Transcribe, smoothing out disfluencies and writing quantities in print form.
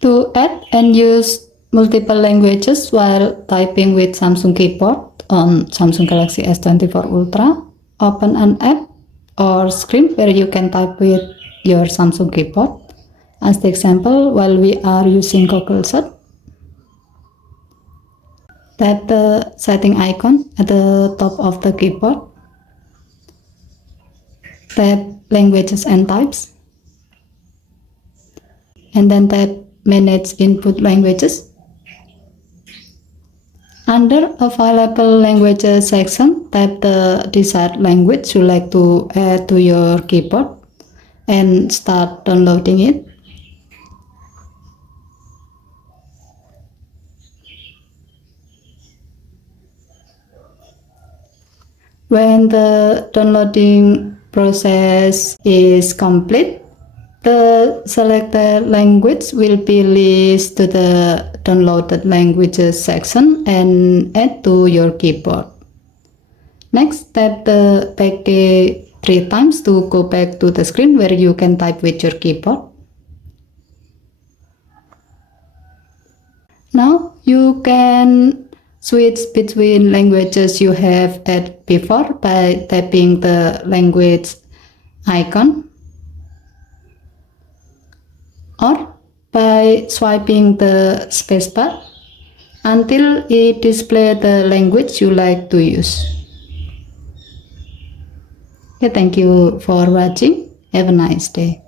To add and use multiple languages while typing with Samsung keyboard on Samsung Galaxy S24 Ultra, open an app or screen where you can type with your Samsung keyboard. As the example, while we are using Google Search, tap the setting icon at the top of the keyboard, tap languages and types, and then tap manage input languages. Under available languages section, tap the desired language you like to add to your keyboard and start downloading it. When the downloading process is complete, the selected language will be listed to the downloaded languages section and add to your keyboard. Next, tap the back key 3 times to go back to the screen where you can type with your keyboard. Now you can switch between languages you have added before by tapping the language icon or by swiping the spacebar until it displays the language you like to use. Okay, thank you for watching. Have a nice day.